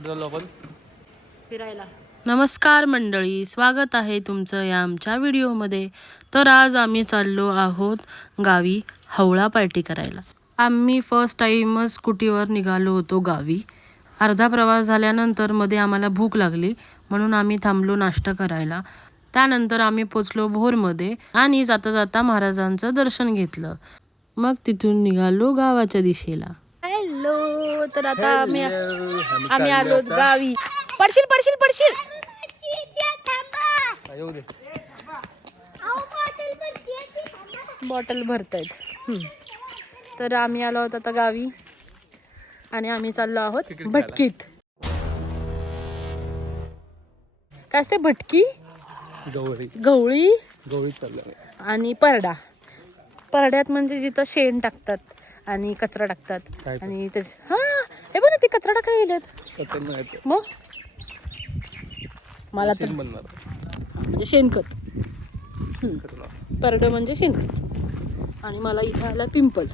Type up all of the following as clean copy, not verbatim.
कुठे चाललो आपण? फिरायला. नमस्कार मंडळी, स्वागत आहे तुमचं या आमच्या व्हिडिओमध्ये. तर आज आम्ही चाललो आहोत गावी हवळा पार्टी करायला. आम्ही फर्स्ट टाईमच स्कूटीवर निघालो होतो गावी. अर्धा प्रवास झाल्यानंतर मध्ये आम्हाला भूक लागली म्हणून आम्ही थांबलो नाश्ता करायला. त्यानंतर आम्ही पोचलो भोरमध्ये आणि जाता जाता महाराजांचं दर्शन घेतलं. मग तिथून निघालो गावाच्या दिशेला. हॅलो, तर आता आम्ही आलो गावी. पडशील पडशील पडशील. बॉटल भरतायत. तर आम्ही आलो आहोत आता गावी आणि आम्ही चाललो आहोत भटकीत. काय असते भटकी? गवळी गवळी गवळी चाललं. आणि परडा. परड्यात म्हणजे जिथं शेण टाकतात आणि कचरा टाकतात आणि ते हा हे बघ ना, ते कचरा टाकायला गेलेत. मग मला तर म्हणजे शेणखत. परड म्हणजे शेणखत. आणि मला इथं आला पिंपल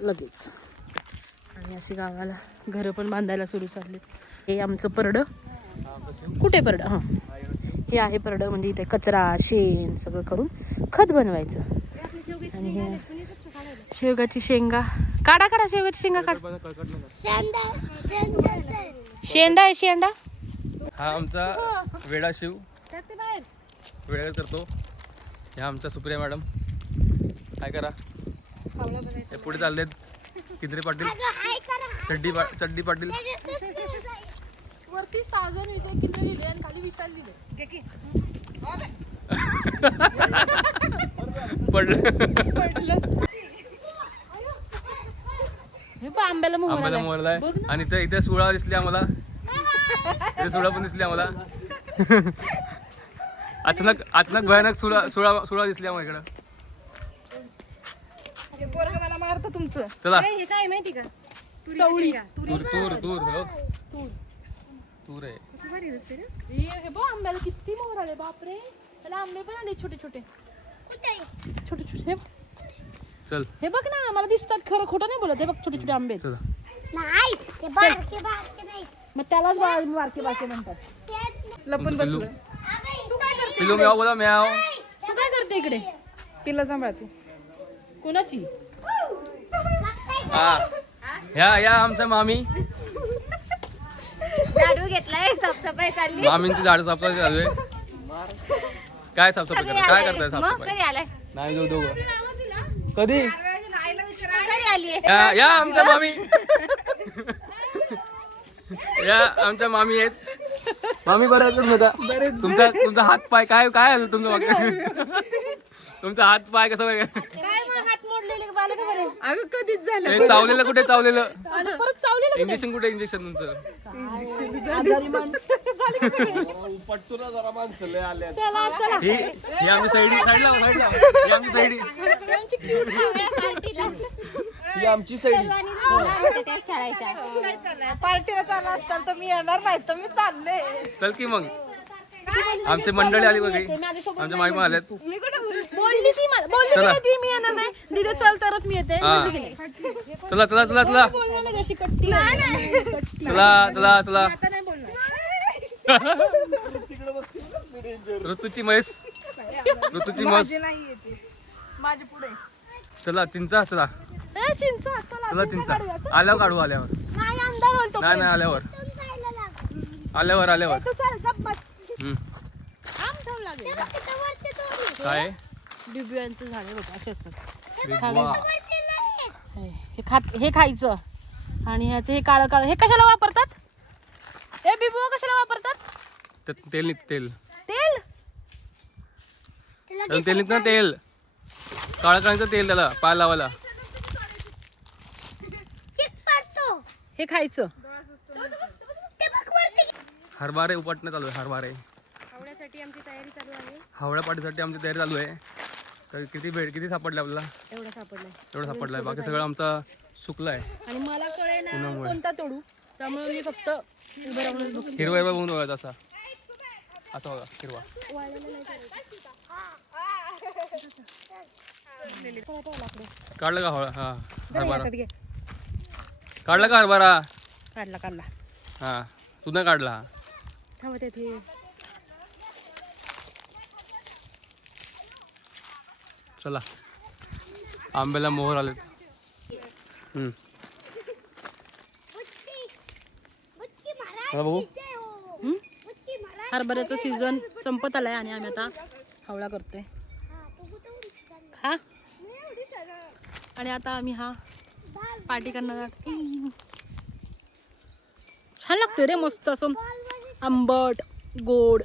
लगेच. आणि अशी गावाला घरं पण बांधायला सुरू झाले. हे आमचं परड. कुठे परड? हां, हे आहे परड. म्हणजे इथे कचरा शेण सगळं करून खत बनवायचं. आणि हे शेवगाची शेंगा. काढा काढा शेवगाची शेंगा काढ. शेंडा आहे शेंडा. हा आमचा वेडा शिव वेळ करतो. ह्या आमच्या सुप्रिया मॅडम. काय करा, हे पुढे चाललेत किद्रे पाटील, चड्डी पाटील. वरती 6 जण विजय किल्ले लिहिले आणि खाली विशाल लिहिले. पडलं. हे पण आंब्याला मोहरला आहे. आणि इथे सुळा दिसली आम्हाला. इथे सुळा पण दिसली आम्हाला. अचानक अचानक भयानक सुळा दिसली आम्हाला इकडं. मला मारतो तुमचं. चला. हे काय माहिती का? चवळी. तूर तूर तूर तूर आहे. हे बघ आंब्याला किती मोहर आले. बापरे, त्याला आंबे पण आले छोटे छोटे छोटे छोटे. चल, हे बघ ना, मला दिसतात. खरं खोटं नाही बोलत. हे बघ छोटे छोटे आंबे. चला. मग त्यालाच बारके बारके म्हणतात. लपून बसलं. तू काय करते? पिलू म्याव बोला, म्याव. तू काय करते इकडे? पिल्ला सांभाळते. कोणाची? हा, या आमच्या मामी. झाडू घेतलाय, साफसफाई चालली. मामींची झाड साफसफाई चालू आहे. काय साफसफाई करताय? काय करताय साफसफाई? कधी आलाय? नाही दोघं. कधी? कधी आली? या आमच्या मामी. या आमच्या मामी आहेत. मामी बरं आहे होता. तुमचा हात पाय काय काय आलं तुमचं मागे? तुमचा हात पाय कसं काय मग हात मोडलेले बाला का बरे? अगं कधीच झालं. हे चावलेलं कुठे? चावलेलं परत चावलेलं. इंजेक्शन कुठे? इंजेक्शन तुमचं. आजारी माणसं झाली का सगळे? पटतुला जरा माणसं लय आले. चला चला. ही आमची साईड लावा. ही आमची साईड. ही आमची साईड. पार्टीला चालला असताना तर मी येणार नाही, तर मी चालले. चल की मग. आमची मंडळी आली बघी. आमच्या माई पण आल्यात. मी कुठे बोलली ती ती मी येणार नाही. दिदे चल तरच मी येते. चला चला चला चला बोलणार नाही जशी कट्टी. चला चला चला. आता नाही बोलणार. ऋतूची म्हैस. ऋतूची म्हैस. माझे पुढे. चला चिंचा. चला चिंचा. चला चिंचा. आल्यावर काढू. आल्यावर नाही अंधार बोलतो. नाही नाही आल्यावर आल्यावर. तू चल गप्पत. आम ठेव लागेल. काय बिब्यांचं झाड आहे बघ, असे असतात. बिबवा. हे खायचं. आणि ह्याचं हे काळं काळं हे कशाला वापरतात? हे बिबू कशाला वापरतात? तेल निघ. तेल तेल निघ ना. तेल काळं काळीचं तेल त्याला पाय लावायला. हे खायचं. हरभरे उपटणं चालू आहे. हरभरे आवण्यासाठी आमची तयारी चालू आहे. हावळ्या पाठीसाठी आमची तयारी चालू आहे. तर किती सापडले आपल्याला? एवढा सापडलाय. एवढं सापडलाय. बाकी सगळं आमचा सुकलाय. आणि मला कळे ना कोणता तोडू, त्यामुळे मी फक्त उभं राहूनच बघते. हिरवा बघून बघायचा. असा बघा हिरवा. काढलं का हरभरा? काढला का हरभरा? काढला. हा तू नाही काढला हा थांबत येते चला आंब्याला मोहर आले. भाऊ हरभऱ्याचं सीझन संपत आलाय आणि आम्ही आता हवळा करतोय. खा. आणि आता आम्ही हा पार्टी करणार आहोत. छान लागतोय रे मस्त असं आंबट गोड.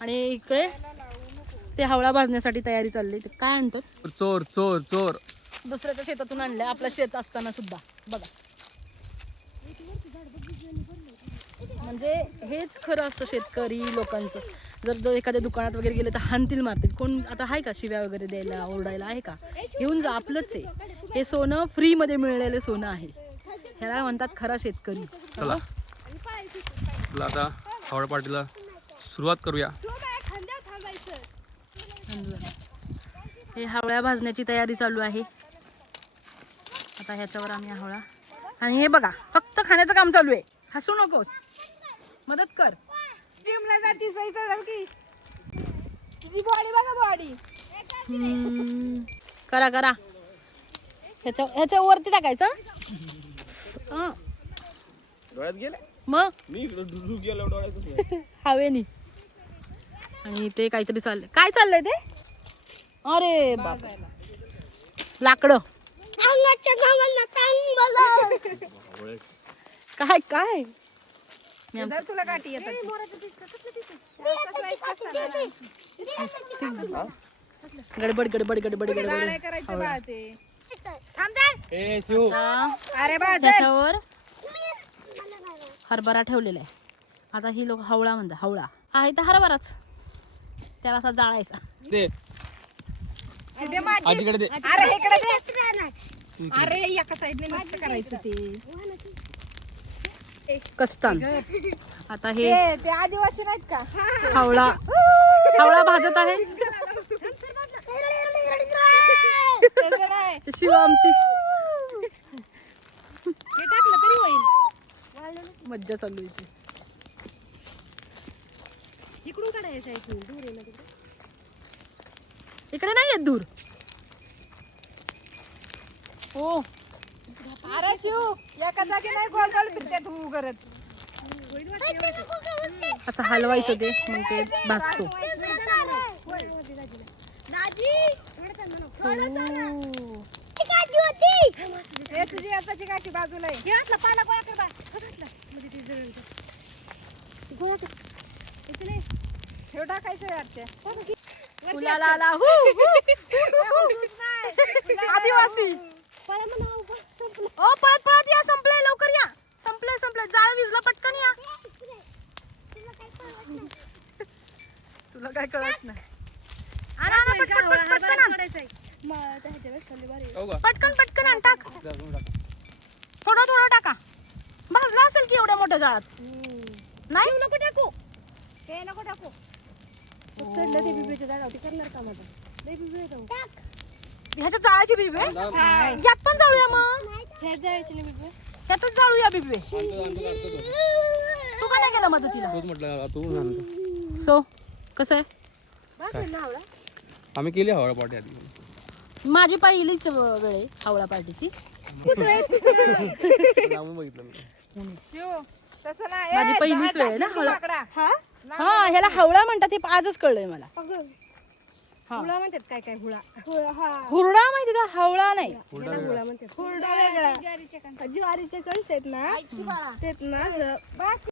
आणि इकडे ते हवळा भाजण्यासाठी तयारी चालली. ते काय आणतात? चोर चोर चोर. दुसऱ्याच्या शेतातून आणलंय आपलं शेत असताना सुद्धा. बघा म्हणजे हेच खरं असतं शेतकरी लोकांचं. जर एखाद्या दुकानात वगैरे गेले तर हानतील मारतील. कोण आता आहे का शिव्या वगैरे द्यायला ओरडायला आहे का? घेऊन जा आपलंच आहे हे सोनं. फ्रीमध्ये मिळलेलं सोनं आहे. ह्याला म्हणतात खरा शेतकरी. चला चला आता हावडा पार्टीला सुरुवात करूया. हे हवळ्या भाजण्याची तयारी चालू आहे. आता ह्याच्यावर आम्ही हवळा. आणि हे बघा फक्त खाण्याचं काम चालू आहे. हसू नकोस मदत कर. जिमला जाती सही चढल की तुझी बॉडी बघा बॉडी. करा करा. ह्याच्या वरती टाकायचं. डोळ्यात गेले मग मी डुडू गेलो डोळ्यात. हवेनी. आणि ते काहीतरी चाललंय. काय चाललंय ते? अरे बाप लाकडं. काय काय तुला काठी येतात गडबड गडबड गडबड गडबड. करायचं बा ते. ए शिव अरे बा त्याच्यावर हरभरा ठेवलेला आहे. आता ही लोक हवळा म्हणतात. हवळा आहे तर हरभराच. त्याला असा जाळायचा. दे आजीकडे दे. अरे इकडे दे. अरे एका साईडने मस्त करायचं ते कस्तान. आता हे ते आदिवासी नाहीत का? हवळा हवळा भाजत आहे. शिव आमची हे टाकलं तरी होईल. मज्जा चालू आहे. इकडून काढायचं आहे दूर आहे ना तिकडे. इकडे नाही येत दूर. हो अरे शिव एका जागी नाही गोल गोल फिरते तू करत. असं हलवायचं ते मग ते भाजतो. हे तुझी आताची काठी बाजूला आहे. पाला गोळा कर बा. ठेव टाकायचं वाटते. फुलाला आला हु आदिवासी. ओ पळत पळत या. संपलंय लवकर या. संपलंय संपलंय. जाळ विजला पटकन या. तुला काय कळत नाही. आणा आणा पटकन पटकन आण. पटकन पटकन आण. टाक थोडं थोडं टाका. भाजला असेल की एवढ्या मोठ्या जाळात. नाही नको टाकू. ते नको टाकू. चढलं ते बिबीच्या जागावरती करणार का माझं? लय बिबी येतो. ह्याच्या जाळाची बिबे यात पण जाळूया. मग हे जायचं नाही बिबी. यातच जाळूया बिबे. तू का नाही गेला मदतीला? म्हटलं तू सो कसं आहे? बस ना आवडा. आम्ही केली हावडा पार्टी आधी. माझी पहिलीच वेळ आहे हावळा पार्टीची. बघितलं शिव तसं नाही. माझी पहिलीच वेळ आहे ना हावळा. लाकडा. हा ह्याला हावळा म्हणतात हे आजच कळलंय मला. हुळा म्हणतात काय काय हुळा. हुरडा माहिती का? हावळा नाही. हुळा म्हणतात. हुरडा वेगळा. ज्वारीचे कणस आहेत ना तेच ना.